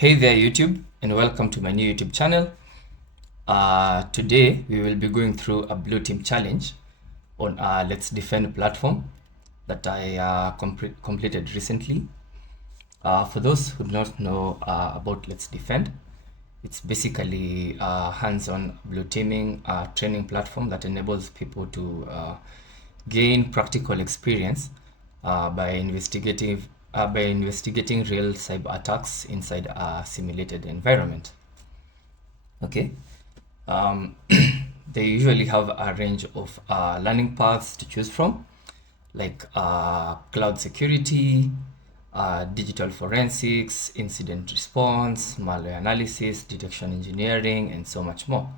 Hey there YouTube, and welcome to my new YouTube channel. Today we will be going through a blue team challenge on LetsDefend platform that I completed recently. For those who do not know about LetsDefend, it's basically a hands-on blue teaming training platform that enables people to gain practical experience by investigating real cyber attacks inside a simulated environment. Okay. They usually have a range of learning paths to choose from, like cloud security, digital forensics, incident response, malware analysis, detection engineering, and so much more.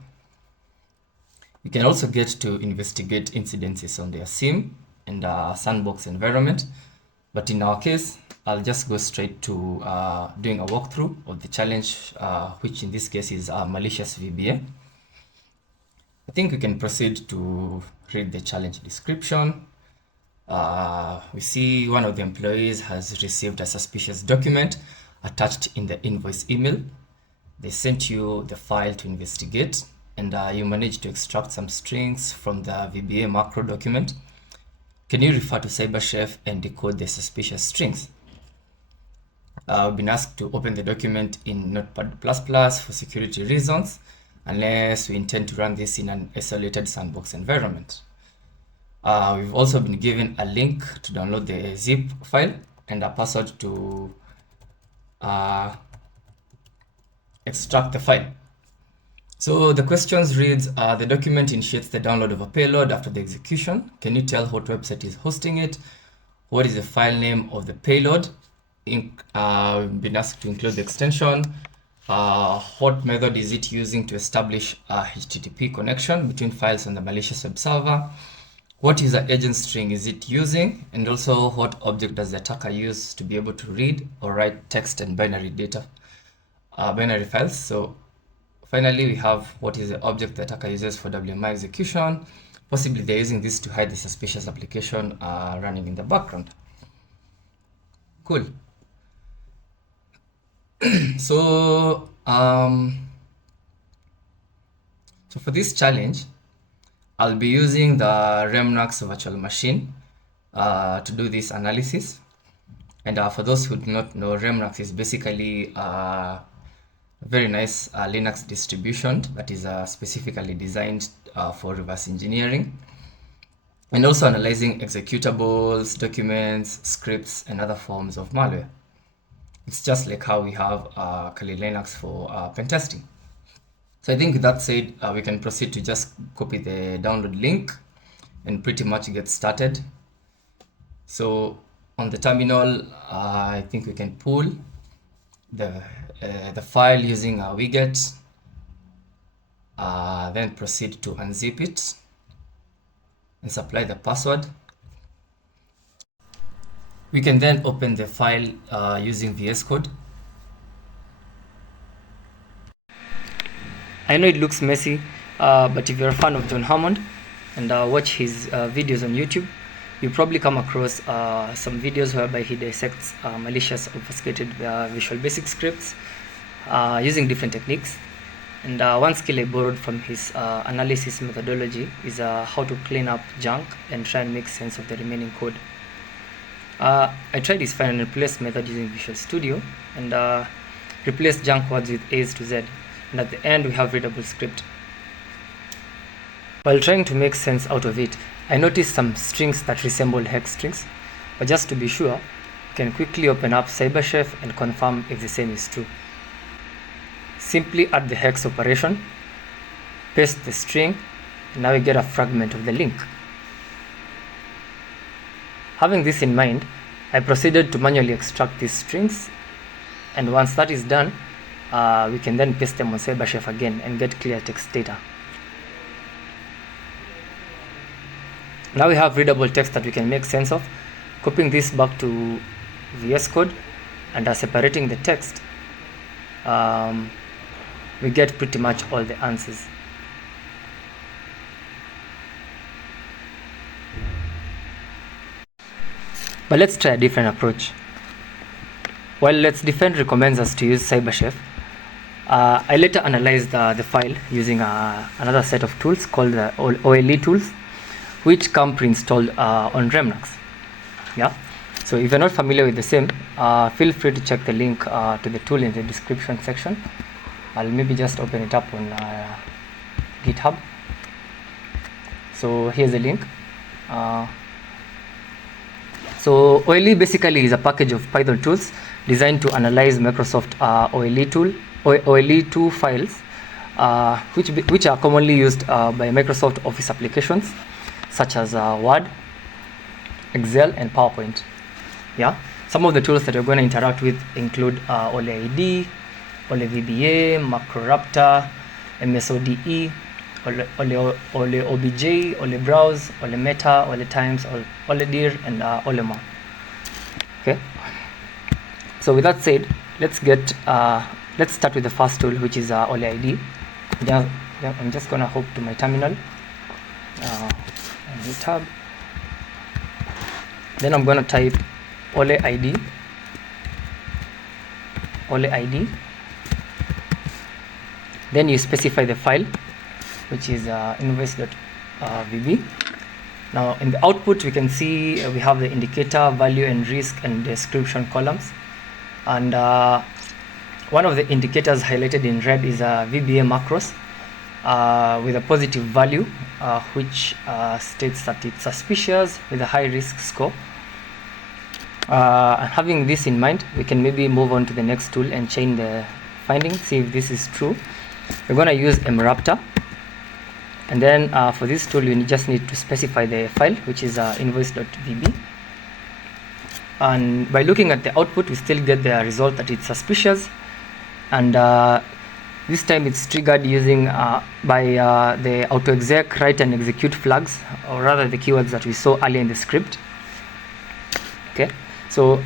You can also get to investigate incidences on their SIM and sandbox environment. But in our case, I'll just go straight to doing a walkthrough of the challenge, which in this case is Malicious VBA. I think we can proceed to read the challenge description. We see one of the employees has received a suspicious document attached in the invoice email. They sent you the file to investigate, and you managed to extract some strings from the VBA macro document. Can you refer to CyberChef and decode the suspicious strings? We've been asked to open the document in Notepad++ for security reasons, unless we intend to run this in an isolated sandbox environment. We've also been given a link to download the zip file and a password to extract the file. So the questions reads, the document initiates the download of a payload after the execution. Can you tell what website is hosting it? What is the file name of the payload? We've been asked to include the extension. What method is it using to establish a HTTP connection between files on the malicious web server? What user agent string is it using? And also, what object does the attacker use to be able to read or write text and binary data, binary files? So finally, we have what is the object the attacker uses for WMI execution. Possibly they're using this to hide the suspicious application running in the background. Cool. So for this challenge, I'll be using the REMnux virtual machine to do this analysis. And for those who do not know, REMnux is basically a very nice Linux distribution that is specifically designed for reverse engineering and also analyzing executables, documents, scripts, and other forms of malware. It's just like how we have Kali Linux for pen testing. So I think with that said, we can proceed to just copy the download link and pretty much get started. So on the terminal, I think we can pull the file using a widget, then proceed to unzip it and supply the password. We can then open the file using VS Code. I know it looks messy, but if you're a fan of John Hammond and watch his videos on YouTube, you probably come across some videos whereby he dissects malicious obfuscated Visual Basic scripts using different techniques. And one skill I borrowed from his analysis methodology is how to clean up junk and try and make sense of the remaining code. I tried this find and replace method using Visual Studio and replaced junk words with A's to Z. And at the end, we have readable script. While trying to make sense out of it, I noticed some strings that resembled hex strings. But just to be sure, you can quickly open up CyberChef and confirm if the same is true. Simply add the hex operation, paste the string, and now we get a fragment of the link. Having this in mind, I proceeded to manually extract these strings, and once that is done, we can then paste them on CyberChef again and get clear text data. Now we have readable text that we can make sense of. Copying this back to VS Code and separating the text, we get pretty much all the answers. But let's try a different approach. While LetsDefend recommends us to use CyberChef, I later analyzed the file using another set of tools called the oletools, which come pre-installed on REMnux. Yeah. So if you're not familiar with the same, feel free to check the link to the tool in the description section. I'll maybe just open it up on GitHub. So here's the link. So OLE basically is a package of Python tools designed to analyze Microsoft OLE2 files, which are commonly used by Microsoft Office applications such as Word, Excel, and PowerPoint. Yeah, some of the tools that we're going to interact with include OleID, OleVBA, MacroRaptor, MSODE, OleOBJ, OleBrowse, OleMeta, OleTimes, OleDir, and OleMa. Okay. So with that said, let's start with the first tool, which is OleID. I'm just gonna hop to my terminal, new tab. Then I'm gonna type OleID. Then you specify the file, which is invoice.vb. Now in the output, we can see we have the indicator, value, and risk, and description columns. And one of the indicators highlighted in red is a VBA macros with a positive value, which states that it's suspicious with a high risk score. And having this in mind, we can maybe move on to the next tool and chain the findings, see if this is true. We're going to use mRaptor. And then for this tool, you just need to specify the file, which is invoice.vb. And by looking at the output, we still get the result that it's suspicious. And this time it's triggered using by the autoexec write and execute flags, or rather the keywords that we saw earlier in the script. Okay, so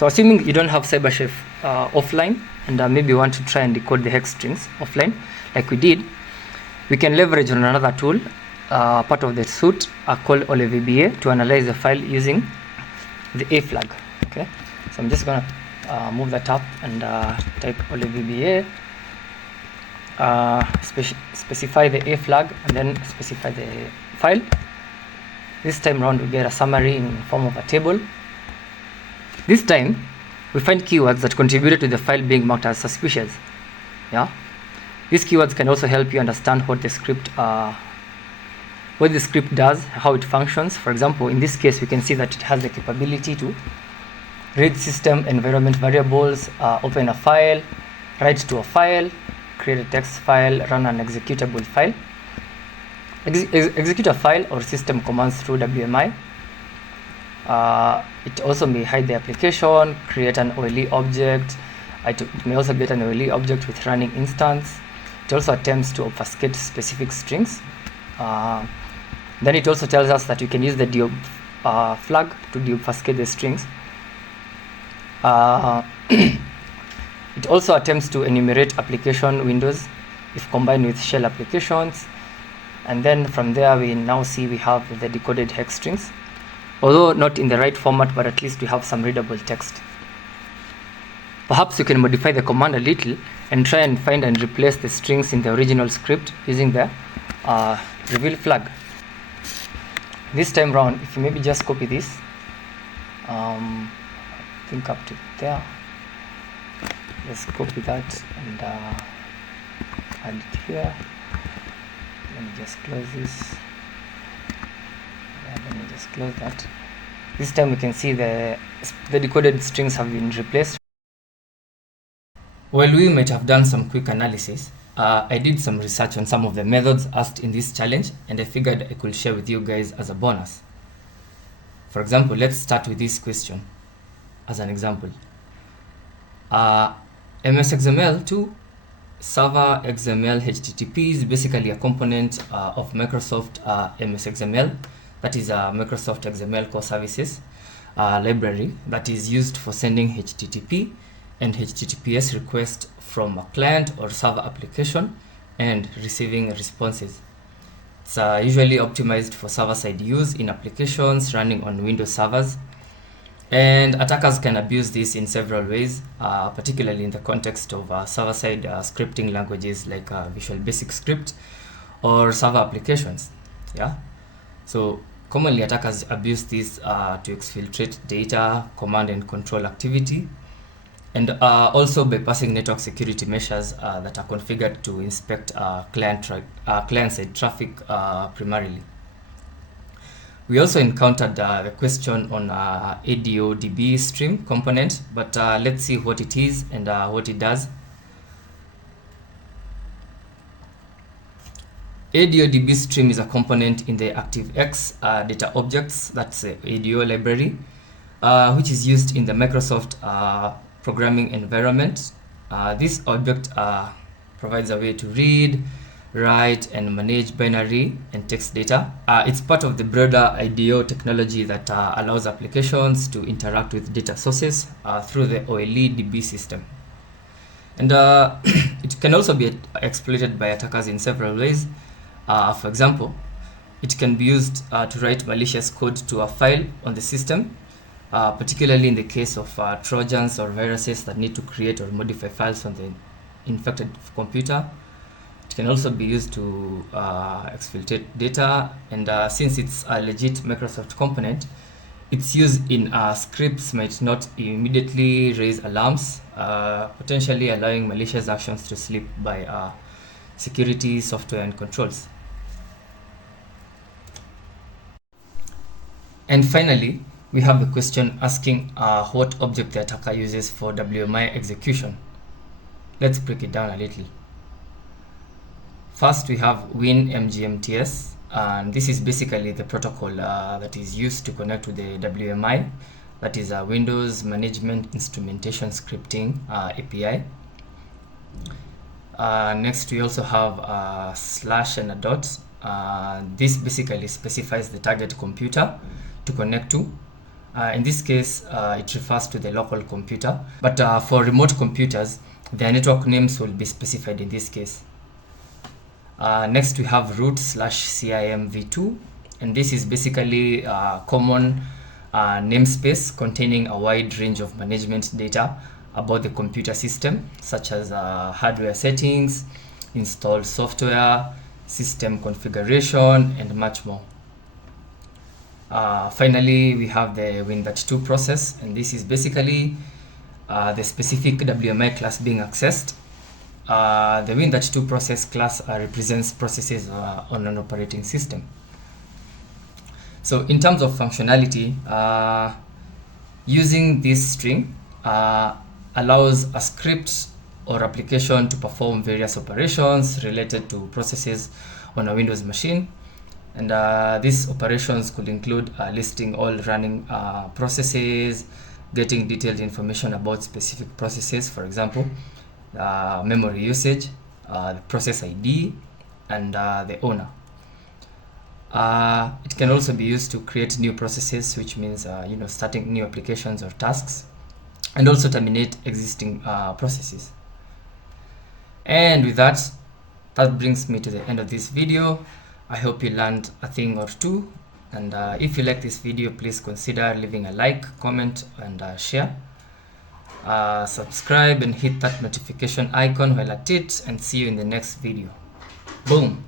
assuming you don't have CyberChef offline, and maybe you want to try and decode the hex strings offline, like we did, we can leverage on another tool, part of the suite called OleVBA, to analyze the file using the A flag. Okay, so I'm just gonna move that up and type OleVBA, specify the A flag, and then specify the file. This time around, we get a summary in form of a table. This time, we find keywords that contributed to the file being marked as suspicious. Yeah, these keywords can also help you understand what the script does, how it functions. For example, in this case, we can see that it has the capability to read system environment variables, open a file, write to a file, create a text file, run an executable file, execute a file or system commands through WMI. It also may hide the application, create an OLE object. It may also get an OLE object with running instance. It also attempts to obfuscate specific strings. Then it also tells us that you can use the deob flag to deobfuscate the strings. It also attempts to enumerate application windows if combined with shell applications. And then from there, we now see we have the decoded hex strings, although not in the right format, but at least we have some readable text. Perhaps you can modify the command a little and try and find and replace the strings in the original script using the reveal flag. This time round, if you maybe just copy this, I think up to there, let's copy that and add it here. Let me just close this. Let me just close that. This time we can see the decoded strings have been replaced. While we might have done some quick analysis, I did some research on some of the methods asked in this challenge, and I figured I could share with you guys as a bonus. For example, let's start with this question as an example. MSXML2 server XML HTTP is basically a component of Microsoft MSXML, that is a Microsoft XML core services library that is used for sending HTTP and HTTPS requests from a client or server application and receiving responses. It's usually optimized for server-side use in applications running on Windows servers. And attackers can abuse this in several ways, particularly in the context of server-side scripting languages like Visual Basic Script or server applications. Yeah. So commonly attackers abuse this to exfiltrate data, command and control activity, and also bypassing network security measures that are configured to inspect client-side traffic primarily. We also encountered the question on ADODB stream component, but let's see what it is and what it does. ADODB stream is a component in the ActiveX data objects, that's the ADO library, which is used in the Microsoft programming environment. This object provides a way to read, write, and manage binary and text data. It's part of the broader IDO technology that allows applications to interact with data sources through the OLEDB system. And it can also be exploited by attackers in several ways. For example, it can be used to write malicious code to a file on the system, particularly in the case of Trojans or viruses that need to create or modify files on the infected computer. It can also be used to exfiltrate data, and since it's a legit Microsoft component, its use in scripts might not immediately raise alarms, potentially allowing malicious actions to slip by security software and controls. And finally, we have the question asking what object the attacker uses for WMI execution. Let's break it down a little. First, we have WinMGMTS, and this is basically the protocol that is used to connect to the WMI, that is a Windows Management Instrumentation Scripting API. Next, we also have a slash and a dot. This basically specifies the target computer to connect to. In this case, it refers to the local computer, but for remote computers, their network names will be specified in this case. Next, we have root/CIMv2, and this is basically a common namespace containing a wide range of management data about the computer system, such as hardware settings, installed software, system configuration, and much more. Finally, we have the Win32 process, and this is basically the specific WMI class being accessed. The Win32 process class represents processes on an operating system. So in terms of functionality, using this string allows a script or application to perform various operations related to processes on a Windows machine. And these operations could include listing all running processes, getting detailed information about specific processes, for example, memory usage, the process ID, and the owner. It can also be used to create new processes, which means starting new applications or tasks, and also terminate existing processes. And with that brings me to the end of this video. I hope you learned a thing or two, and if you like this video, please consider leaving a like, comment, and share. Subscribe and hit that notification icon while at it, and see you in the next video. Boom.